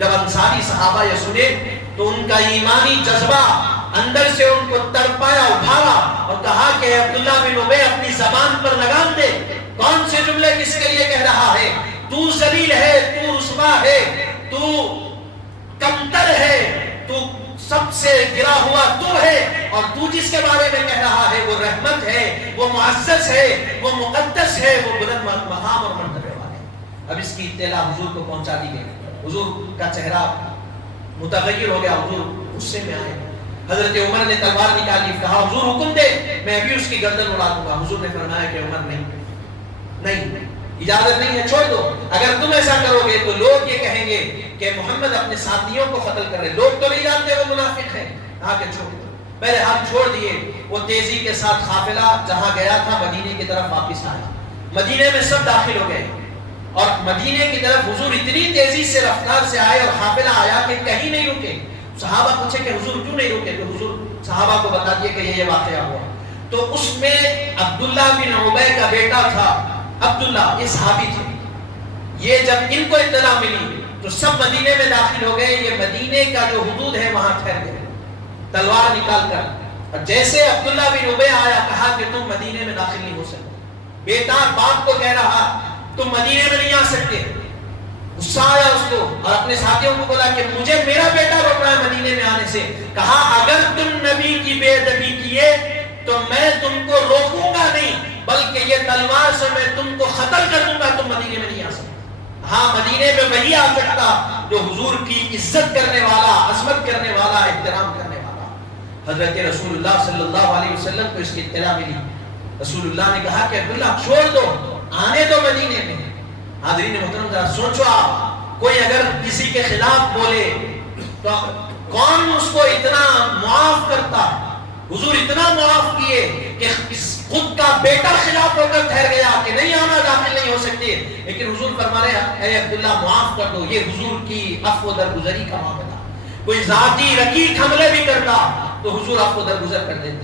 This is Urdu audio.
جب انصاری صحابہ یہ سنے تو ان کا ایمانی جذبہ اندر سے ان کو تڑپایا، اٹھایا اور کہا کہ عبداللہ بن ابی اپنی زبان پر لگام دے، کون سے جملے کس کے لیے کہہ رہا ہے؟ تو ذلیل ہے، تو رسوا ہے، تو کمتر ہے، تو سب سے گرا ہوا تو ہے، اور تو جس کے بارے میں کہہ رہا ہے وہ رحمت ہے، وہ معزز ہے، وہ مقدس ہے، وہ بلند مقام اور مرتبے والا ہے۔ اب اس کی اطلاع حضور کو پہنچا دی گئی۔ حضور کا چہرہ متغیر ہو گیا، حضور غصے میں آئے۔ حضرت عمر نے تلوار نکالی، کہا حضور حکم دے، میں ابھی اس کی گردن اڑا دوں گا۔ حضور نے فرمایا کہ عمر نہیں، اجازت نہیں ہے، چھوڑ دو۔ اگر تم ایسا کرو گے تو لوگ یہ کہیں گے کہ محمد اپنے ساتھیوں کو قتل کر رہے، لوگ تو نہیں جانتے وہ منافق ہیں۔ کہا کہ چھوڑ دو۔ پہلے ہاتھ چھوڑ دیے، وہ تیزی کے ساتھ قافلہ جہاں گیا تھا مدینے کی طرف واپس آیا۔ مدینے میں سب داخل ہو گئے اور مدینے کی طرف حضور اتنی تیزی سے رفتار سے آئے اور قافلہ آیا کہ کہیں نہیں رکے۔ صحابہ پوچھے کہ حضور کیوں نہیں رکے؟ تو حضور صحابہ کو بتا دیے کہ یہ واقعہ ہوا۔ تو اس میں عبداللہ بن ابی کا بیٹا تھا، عبداللہ، یہ صحابی تھے۔ یہ جب ان کو اطلاع ملی تو سب مدینے میں داخل ہو گئے۔ یہ مدینے کا جو حدود ہے وہاں ٹھہر گئے تلوار نکال کر، اور جیسے عبداللہ بن ابی آیا کہا کہ تم مدینے میں داخل نہیں ہو سکتے۔ بیٹا باپ کو کہہ رہا تم مدینے میں نہیں آ سکتے۔ غصہ آیا اس کو اور اپنے ساتھیوں کو بولا کہ مجھے میرا بیٹا روک رہا ہے مدینے میں آنے سے۔ کہا اگر تم نبی کی بے ادبی کیے تو میں تم کو روکوں گا نہیں، بلکہ یہ تلوار سے میں تم کو قتل کر دوں گا، تم مدینے میں نہیں آ سکتے۔ ہاں مدینے میں وہی آ سکتا جو حضور کی عزت کرنے والا، عظمت کرنے والا، احترام کرنے والا۔ حضرت رسول اللہ صلی اللہ علیہ وسلم کو اس کی اطلاع ملی۔ رسول اللہ نے کہا کہ عبداللہ چھوڑ دو، آنے دو مدینے میں۔ حاضرین محترم ذرا سوچو آپ، کوئی اگر کسی کے خلاف بولے تو کون اس کو اتنا معاف کرتا؟ حضور اتنا معاف کیے کہ خود کا بیٹا خلاف ہو کر ٹھہر گیا کہ نہیں آنا، داخل نہیں ہو سکتے، لیکن حضور فرما رہے اے عبداللہ معاف کر دو۔ یہ حضور کی عفو درگزری کا معاملہ۔ کوئی ذاتی رقیق حملے بھی کرتا تو حضور عفو درگزر کر دیتے۔